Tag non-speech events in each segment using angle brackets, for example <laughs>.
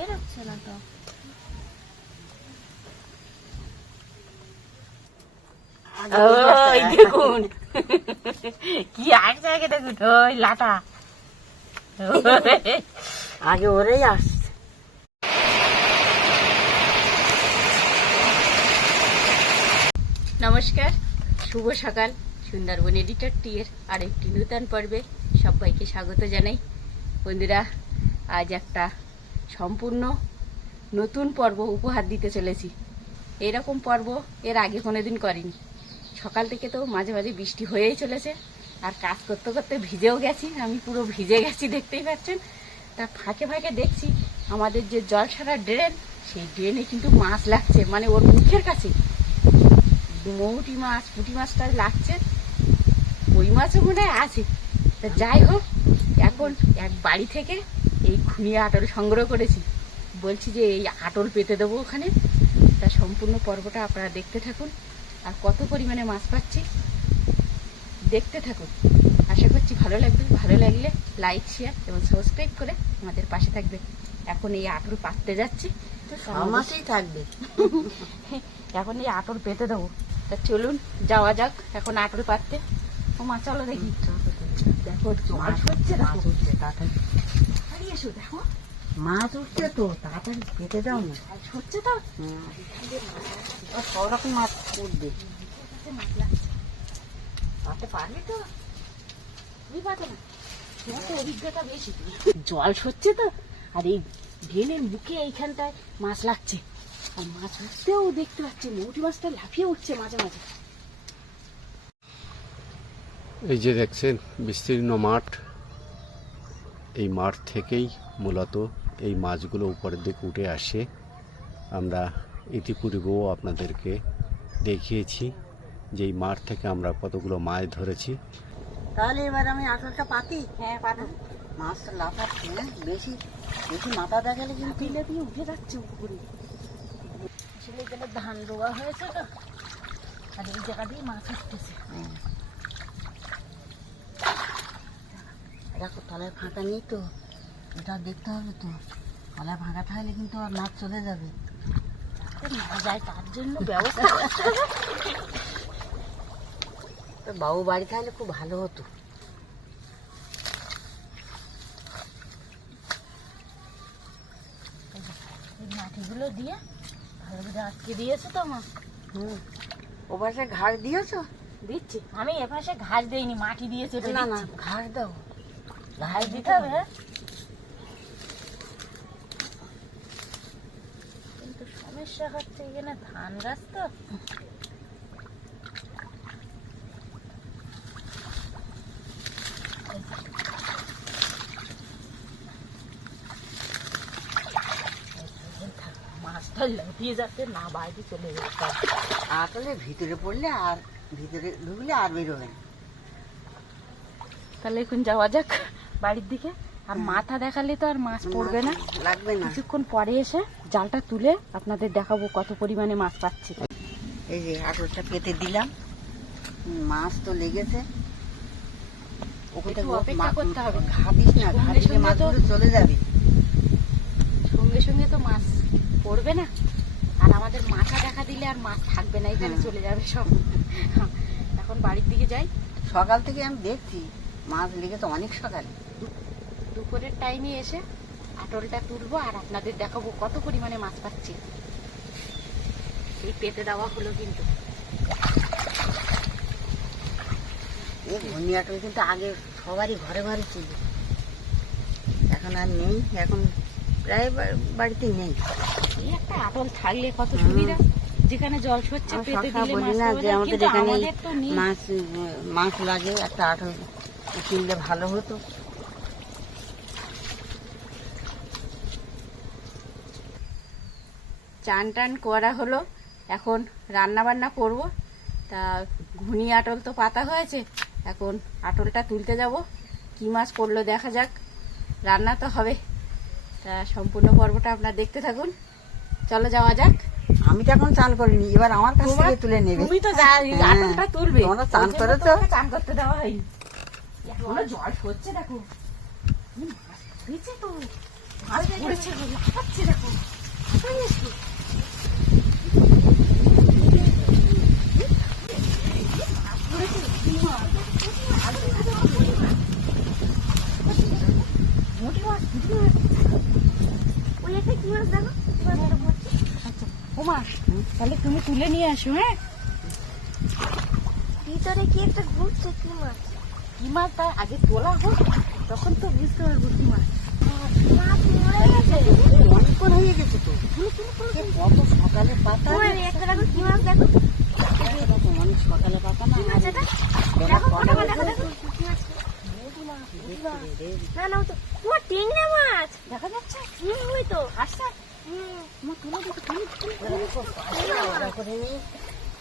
বেরোচ্ছে না তো। দেখুন। কি এক জায়গায় দেখুন ওই লাটা। আগে ওরেই আসছে। নমস্কার শুভ সকাল। সুন্দরবন এডিটর টিয়ের আর একটি নূতন পর্বে সবাইকে স্বাগত জানাই। বন্ধুরা আজ একটা সম্পূর্ণ নতুন পর্ব উপহার দিতে চলেছি। এরকম পর্ব এর আগে কোনোদিন করিনি। সকাল থেকে তো মাঝে মাঝে বৃষ্টি হয়েই চলেছে, আর কাজ করতে করতে ভিজেও গেছি, আমি পুরো ভিজে গেছি, দেখতেই পাচ্ছেন। তা ফাঁকে ফাঁকে দেখছি আমাদের যে জল সারা ড্রেন, সেই ড্রেনে কিন্তু মাছ লাগছে মানে ওর মুখের কাছে। মৌটি মাছ, পুঁটি মাছটা লাগছে ওই মাছও মনে হয় আছে। তা যাই হোক, এখন এক বাড়ি থেকে এই খুনিয়ে আটল সংগ্রহ করেছি। বলছি যে এই আটল পেতে দেবো ওখানে। তা সম্পূর্ণ পর্বটা আপনারা দেখতে থাকুন। আর কত পরিমাণে মাছ পাচ্ছি দেখতে থাকুন। আশা করছি ভালো লাগবে। ভালো লাগলে লাইক শেয়ার এবং সাবস্ক্রাইব করে আমাদের পাশে থাকবে। এখন এই আটল পাততে যাচ্ছি। তো মাসেই থাকবে। <laughs> এখন এই আটল পেতে দেবো। তা চলুন যাওয়া যাক এখন আটল পাততে। ও মা চলো দেখি। দেখো জল হচ্ছে উঠছে তাড়াতাড়ি। এসো দেখো। মাছ উঠছে তো তাড়াতাড়ি পেতে দাও না। জল হচ্ছে তো আর সব রকম মাছ উঠবে। পাতে তো। তুমি পাতো না। তোমার তো অভিজ্ঞতা বেশি। জল সচ্ছে তো। আর এই ড্রেনের মুখে এইখানটায় মাছ লাগছে। আর মাছ উঠতেও দেখতে পাচ্ছি মৌটি মাছটা লাফিয়ে উঠছে মাঝে মাঝে। এই যে দেখছেন বিস্তীর্ণ মাঠ। এই মাঠ থেকেই মূলত এই মাছগুলো উপরের দিকে উঠে আসে। আমরা ইতিপূর্বেও আপনাদেরকে দেখিয়েছি যে এই মাঠ থেকে আমরা কতগুলো মাছ ধরেছি। তাহলে এবার আমি আটলটা পাতি? হ্যাঁ পাতো। মাছ তো লাফাচ্ছে না বেশি বেশি মাথা দেখালে কিন্তু দিলে দিয়ে উঠে যাচ্ছে উপরে। আসলে এখানে ধান রোয়া হয়েছে তো। আর এই জায়গা দিয়ে মাছ উঠতেছে হুম। দেখো তলায় ফাঁকা নেই তো। এটা দেখতে হবে তো। তলায় ফাঁকা থাকলে কিন্তু আর মাছ চলে যাবে। না যায় তার জন্য ব্যবস্থা তো বাবু বাড়ি থাকলে খুব ভালো হতো। মাটিগুলো দিয়ে ভালো করে আটকে দিয়েছে তো মা। হুম। ও পাশে ঘাড় দিয়েছ? দিচ্ছি। আমি এপাশে ঘাস দেইনি মাটি দিয়ে চেপে না না ঘাস দাও। ঘাস দিতে হবে হ্যাঁ? কিন্তু সমস্যা হচ্ছে এখানে ধান গাছ তো। মাছটা লাফিয়ে যাচ্ছে না বাইরে চলে যাচ্ছে আসলে ভিতরে পড়লে আর ভিতরে ঢুকলে আর বেরোবে না। তাহলে এখন যাওয়া যাক। বাড়ির দিকে আর মাথা দেখালে তো আর মাছ পড়বে না। লাগবে না। কিছুক্ষণ পরে এসে জালটা তুলে আপনাদের দেখাবো কত পরিমাণে মাছ পাচ্ছি। এই যে আটলটা পেতে দিলাম। মাছ তো লেগেছে। ওখানে একটু অপেক্ষা করতে হবে। দিস না সঙ্গে তো- মাছগুলো চলে যাবে। সঙ্গে সঙ্গে তো মাছ পড়বে না। আর আমাদের মাথা দেখা দিলে আর মাছ থাকবে না এখানে। চলে যাবে সব। এখন বাড়ির দিকে যাই। সকাল থেকে আমি দেখছি মাছ লেগেছে অনেক সকালে। দুপুরের টাইমে এসে আটলটা তুলবো আর আপনাদের দেখাবো কত পরিমাণে মাছ পাচ্ছি। এই পেতে দেওয়া হলো কিন্তু। এই ঘূর্ণি আটল কিন্তু আগে সবারই ঘরে ঘরে ছিল। এখন আর নেই এখন প্রায় বাড়িতে নেই। এই একটা আটল থাকলে কত সুবিধা। যেখানে জল আমি পেতে দিলে মাছ না যে আমাদের এখানে মাছ মাছ লাগে একটা আটল কিনলে ভালো হতো। চান টান করা হলো। এখন রান্না বান্না করব। তা ঘুনি আটল তো পাতা হয়েছে। এখন আটলটা তুলতে যাব। কি মাছ পড়ল দেখা যাক। রান্না তো হবে। তা সম্পূর্ণ পর্বটা আপনার দেখতে থাকুন। চলো যাওয়া যাক। আমি তো এখন চান করিনি এবার আমার কাছ থেকে তুলে নেবে। তুমি তো হ্যাঁ। আটলটা তুলবে। চান করে তো? চান করতে দেওয়া হয়নি। এখনও জল হচ্ছে দেখো। হয়েছে তো? মাছ পড়েছে দেখো। আচ্ছা, তাহলে তুমি তুলে নিয়ে আসো হ্যাঁ? ভিতরে কি একটা ঘুরছে কি মাছ কি মাছ তাই আগে তোলা হোক তখন তো বুঝতে পারব কি মাছ অনেকক্ষণ হয়ে গেছে তো কত সকালে পাতা কি মাছ দেখো অনেক সকালে পাতা না না না তো ও টেংরা মাছ দেখা যাচ্ছে হুম ওই তো আসছে হুম তোমার তুমি নিয়ে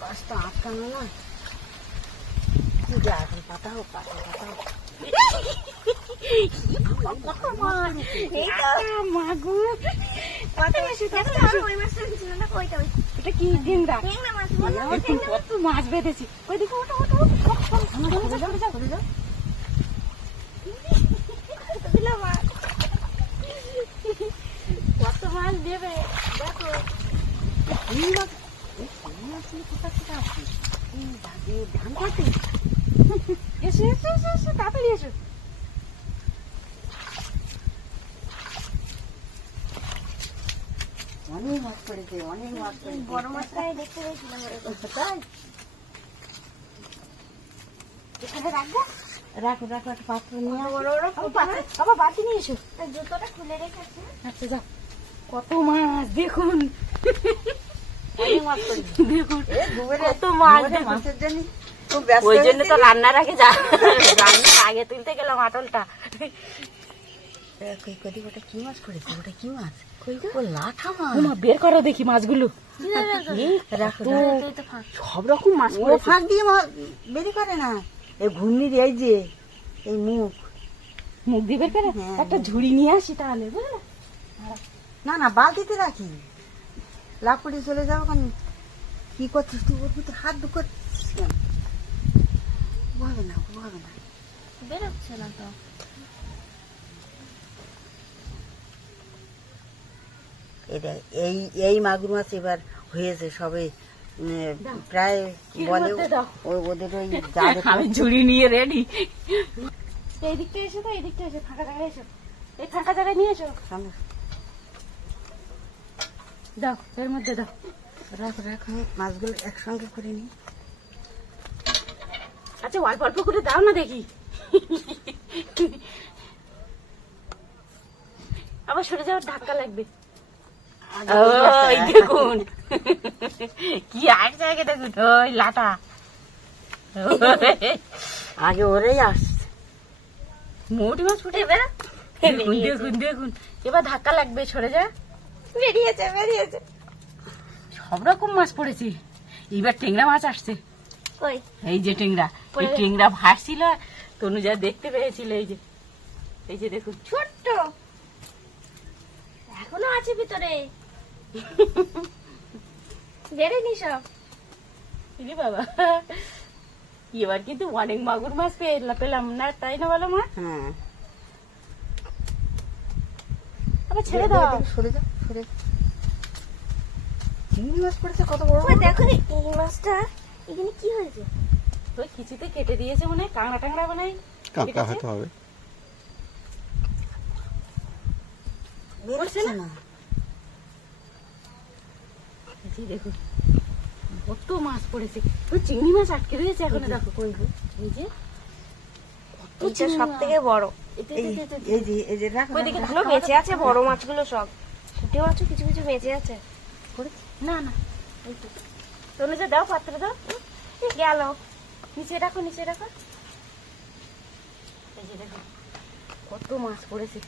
পাঁচটা আটকানো না কি এখন পাতা হোক পাতা পাতা মাছ দেখো বেঁধেছি ওই দিকে ওটা কত মাছ দেবে দেখো কোথা থেকে আসে? ধান এসো এসো, তাড়াতাড়ি এসো অনেক মাছ পড়েছে অনেক মাছ পড়েছে। বড় মাছটাই দেখতে পেয়েছিলাম তাই? এখানে রাখব? রাখো রাখো একটা পাত্র নিয়ে বড় বড় আবার বাতি নিয়ে এসো। জুতোটা খুলে রেখেছে। আচ্ছা যাও। কত মাছ দেখুন। দেখুন কত মাছ। মাছের জন্য ওই জন্য তো? রান্নার আগে রান্নার আগে তুলতে গেলাম আটলটা। কই কদি ওটা কি মাছ পড়েছে ওটা কি মাছ? ও লাঠা মাছ। ওমা বের করো দেখি মাছগুলো। সব রকম মাছ ও ফাঁক দিয়ে বেরি করে না। এই ঘূর্ণির এই যে এই মুখ। মুখ দিয়ে বের করে? হ্যাঁ। একটা ঝুড়ি নিয়ে আসি তাহলে বুঝলে? না না বালতিতে রাখি। লাফুড়ি চলে যাব কেন কি করছিস তুই? ওর ভিতরে হাত দু করছিস হবে না হবে না। বেরোচ্ছে না তো। এটা এই এই মাগুর মাছ এবার হয়েছে সবে প্রায় বলে ওদের ওই <laughs> আমি ঝুড়ি নিয়ে রেডি এই দিকটা এসো তো এই দিকটা এসো ফাঁকা জায়গায় এসো। এই ফাঁকা জায়গায় নিয়ে এসো। দাও এর মধ্যে দাও। রাখ রাখ মাছগুলো একসঙ্গে করে নিই। আচ্ছা অল্প অল্প করে দাও না দেখি। আবার সরে যাওয়ার ধাক্কা লাগবে। ওই দেখুন। কি দেখুন ওই লাটা। আগে ওরাই আসছে। মোটি মাছ ফুটে দেখুন দেখুন দেখুন। এবার ধাক্কা লাগবে সরে যা। বেরিয়েছে বেরিয়েছে। সব রকম মাছ পড়েছে। এইবার টেংরা মাছ আসছে। কই? এই যে টেংরা এই। টেংরা ভাসছিল তনুজা দেখতে পেয়েছিল এই যে। এই যে দেখুন। ছোট্ট। এখনও আছে ভিতরে। বেরেনি সব ইরে বাবা। এবার কিন্তু অনেক মাগুর মাছ পেয়ে পেলাম না তাই না বলো মা? হ্যাঁ। আবার ছেড়ে দাও। সরে যা সরে। চিংড়ি মাছ পড়েছে কত বড় দেখো নি, এই মাছটা এখানে কি হয়েছে? ওই কিছুতে কেটে দিয়েছে মনে হয় কাঁকড়া টাংড়া বানাই কাঁকড়া হয়তো হবে। বেরোচ্ছে না। এই দেখুন কত মাছ পড়েছে। ওই চিংড়ি মাছ আটকে রয়েছে এখন দেখো কই এই যে কত সব থেকে বড়। এই এতে, এতে, এতে। এই যে এই যে রাখ ওইদিকে গুলো বেঁচে আছে বড় মাছগুলো সব। পুঁটি মাছও কিছু কিছু বেঁচে আছে। না না। এই তো। দাও পাত্র দাও। গেল। নিচে রাখো নিচে রাখো। এই যে দেখো কত মাছ পড়েছে।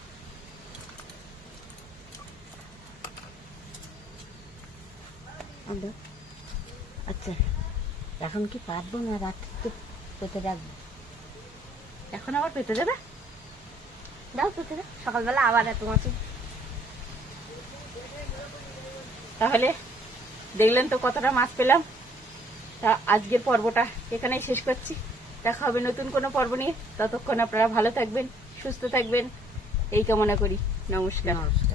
আদা। আচ্ছা এখন কি পারব না রাত্রি তো পেতে রাখব এখন আবার পেতে দেবে দাও পুঁতে দাও সকালবেলা আবার এত মাছ। তাহলে দেখলেন তো কতটা মাছ পেলাম। তা আজকের পর্বটা এখানেই শেষ করছি। দেখা হবে নতুন কোনো পর্ব নিয়ে। ততক্ষণ আপনারা ভালো থাকবেন, সুস্থ থাকবেন। এই কামনা করি। নমস্কার। নমস্কার।